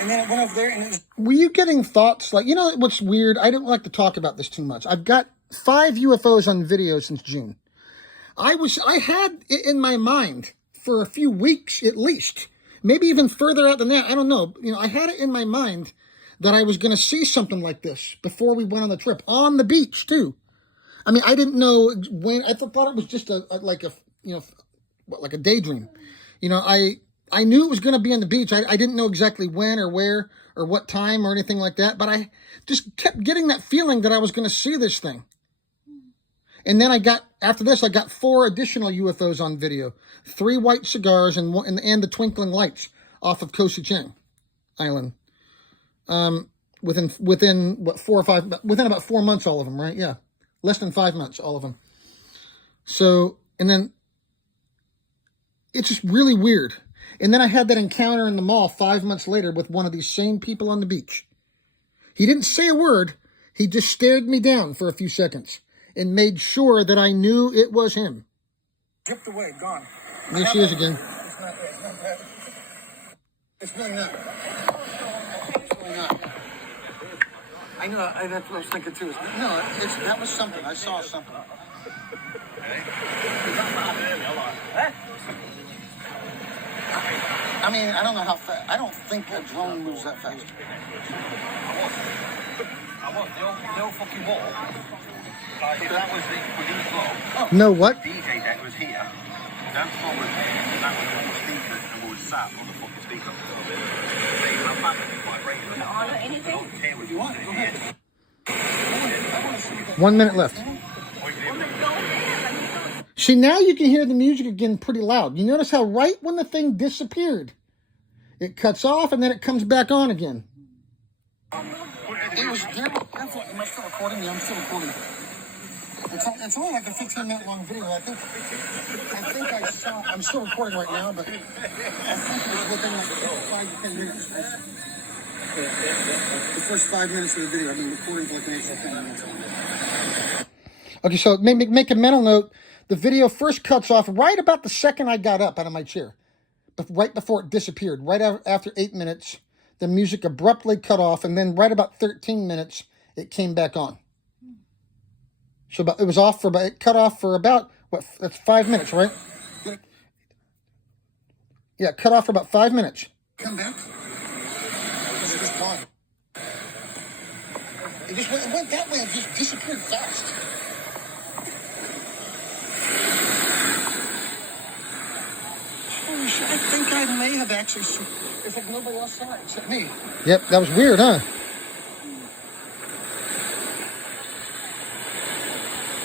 And then it went over there, and it was. Were you getting thoughts like, you know what's weird? I don't like to talk about this too much. I've got 5 UFOs on video since June. I had it in my mind for a few weeks at least, maybe even further out than that. I don't know. You know, I had it in my mind that I was going to see something like this before we went on the trip on the beach too. I mean, I didn't know when. I thought it was just like a daydream. You know, I knew it was going to be on the beach. I didn't know exactly when or where or what time or anything like that. But I just kept getting that feeling that I was going to see this thing. And then after this, I got 4 additional UFOs on video. 3 white cigars and the twinkling lights off of Koh Chang Island. Within about 4 months, all of them, right? Yeah. Less than 5 months, all of them. So, and then it's just really weird. And then I had that encounter in the mall 5 months later with one of these same people on the beach. He didn't say a word. He just stared me down for a few seconds and made sure that I knew it was him. Dipped away, gone. There she is again. It's really not. It's really not. I know. That's what I was thinking too. No, that was something. I saw something. I mean, I don't know how fast. I don't think a drone moves that fast. I was the old fucking wall. That was the floor. No what? DJ deck was here. That floor was there. That was all the speakers and we was sat on the fucking speaker. See how bad it is vibrating. Can I order I anything? don't care what you want. Go ahead. I want to see that. 1 minute left. Woman, go ahead. See, now you can hear the music again pretty loud. You notice how right when the thing disappeared, it cuts off and then it comes back on again. It was there. Am I still recording? Yeah, I'm still recording. It's only like a 15-minute long video. I think I saw. I'm still recording right now, but I think it was within like 5 to 10 minutes. The first 5 minutes of the video. I've been recording for like an extra 10 minutes. Okay, so make a mental note. The video first cuts off right about the second I got up out of my chair. But right before it disappeared, right after 8 minutes, the music abruptly cut off, and then right about 13 minutes, it came back on. So it was off for about, it cut off for about, that's 5 minutes, right? Yeah, cut off for about 5 minutes. Come back. It's just gone. It went that way and just disappeared fast. Holy shit, I think I may have actually seen. It's like nobody else saw it except me. Yep, that was weird, huh?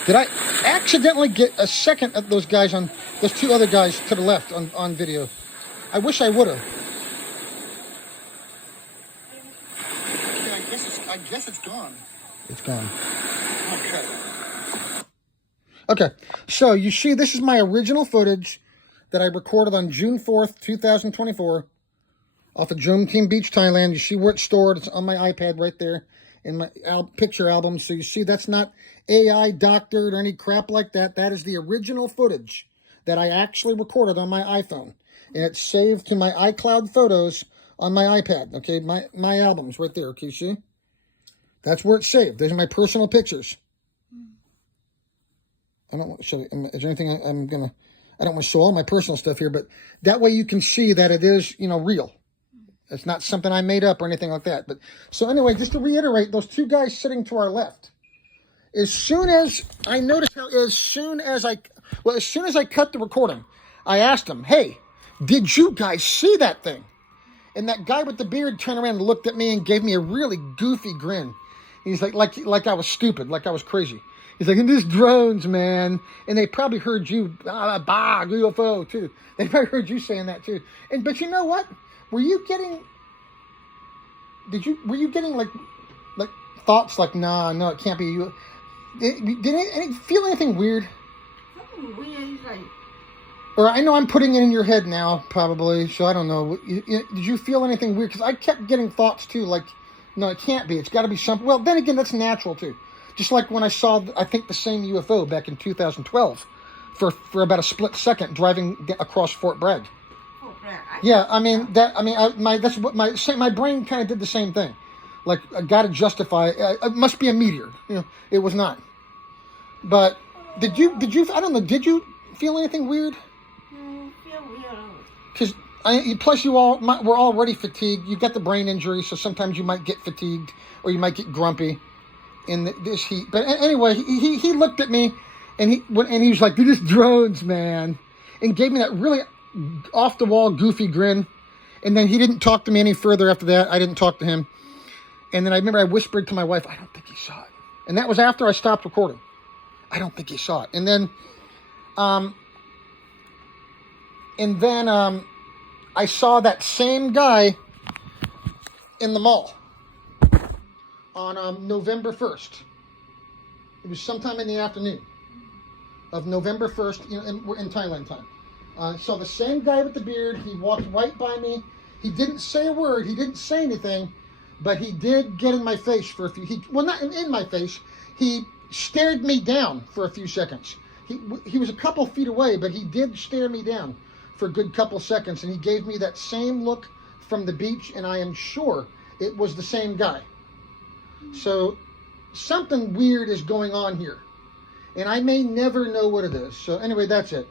Did I accidentally get a second of those guys on, those two other guys to the left on video? I wish I would have. Yeah, I guess it's gone. It's gone. Okay. Okay, so you see this is my original footage that I recorded on June 4th, 2024 off of Jom Team Beach, Thailand. You see where it's stored. It's on my iPad right there in my picture album. So you see that's not AI doctored or any crap like that. That is the original footage that I actually recorded on my iPhone. And it's saved to my iCloud photos on my iPad. Okay, my album's right there. Okay, see? That's where it's saved. Those are my personal pictures. I don't want to show you. Is there anything I don't want to show all my personal stuff here, but that way you can see that it is, real. It's not something I made up or anything like that. But so anyway, just to reiterate, those two guys sitting to our left, as soon as I noticed as soon as I cut the recording, I asked them, hey, did you guys see that thing? And that guy with the beard turned around and looked at me and gave me a really goofy grin. He's like I was stupid, like I was crazy. He's like, this drones, man. And they probably heard you, UFO, too. They probably heard you saying that, too. But you know what? Were you getting like thoughts like, no, it can't be you? Did you feel anything weird? Something weird. He's like, Or I know I'm putting it in your head now, probably, so I don't know. Did you feel anything weird? Because I kept getting thoughts, too, like, no, it can't be. It's got to be something. Well, then again, that's natural, too. Just like when I saw, I think, the same UFO back in 2012 for about a split second driving across Fort Bragg. Yeah, that's what my brain kind of did the same thing. Like, I got to justify it must be a meteor. It was not. But did you? I don't know. Did you feel anything weird? feel weird. Because plus you all were already fatigued. You got the brain injury, so sometimes you might get fatigued or you might get grumpy in this heat. But anyway, he looked at me and he was like, "They're just drones, man," and gave me that really off the wall goofy grin. And then he didn't talk to me any further after that. I didn't talk to him. And then I remember I whispered to my wife, "I don't think he saw it." And that was after I stopped recording. I don't think he saw it. And then I saw that same guy in the mall on November 1st. It was sometime in the afternoon of November 1st in Thailand time. Saw the same guy with the beard. He walked right by me. He didn't say a word. He didn't say anything, but he did get in my face for a few. Not in my face. He stared me down for a few seconds. He was a couple feet away, but he did stare me down for a good couple seconds, and he gave me that same look from the beach, and I am sure it was the same guy. So something weird is going on here, and I may never know what it is. So anyway, that's it.